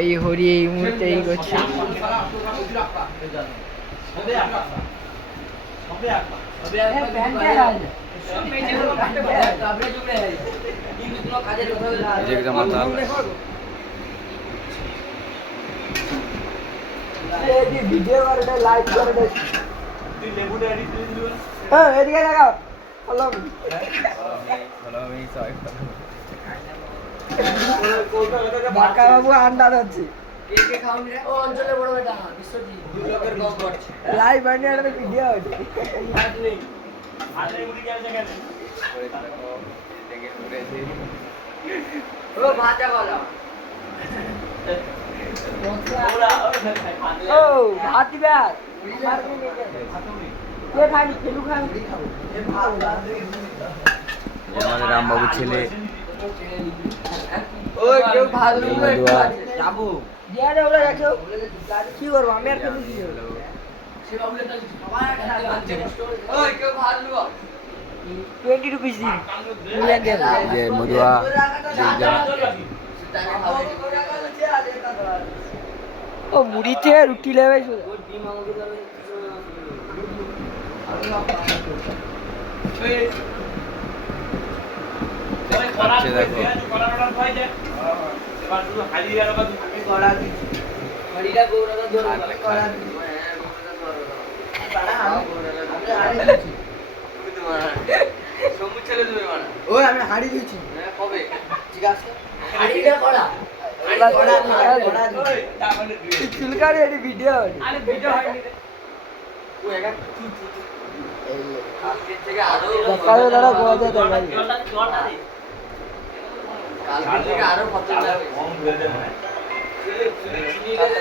এই হরি এই মুহূর্তে এই করছে। ভিডিও করে লাইভ করে এদিকে দেখাও। বাবু আন্ডা হচ্ছে লাইভ ভিডিও ভাত দিবে রামবাবু ছেলে কি করবো আমি আর ₹20 যে মধুয়া ও মুড়ি থেকে রুটি লেবে আমি হাড়ি দিয়েছি চুলকারি এটি ভিডিও